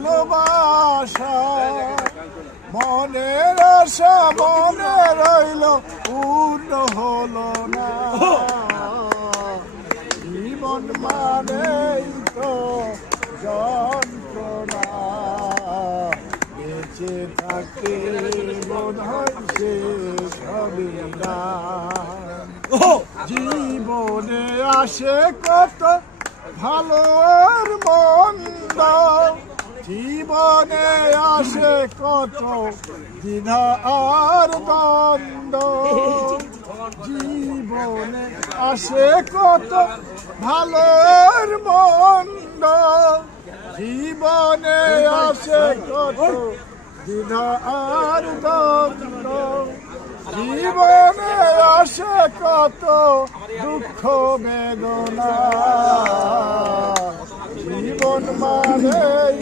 ভালোবাসা মনের আশা মনে রইল পূর্ণ হলো না জীবন মানেই তো যন্ত্রণা বেঁচে থাকে বোধ হয় শেষ হবে না জীবনে আসে কত ভালো আর মন্দ জীবনে আসে কত দ্বিধা আর দ্বন্দ্ব জীবনে আসে কত ভালো আর মন্দ জীবনে আসে কত দ্বিধা আর দ্বন্দ্ব জীবনে আসে কত দুঃখ বেদনা জীবন মানে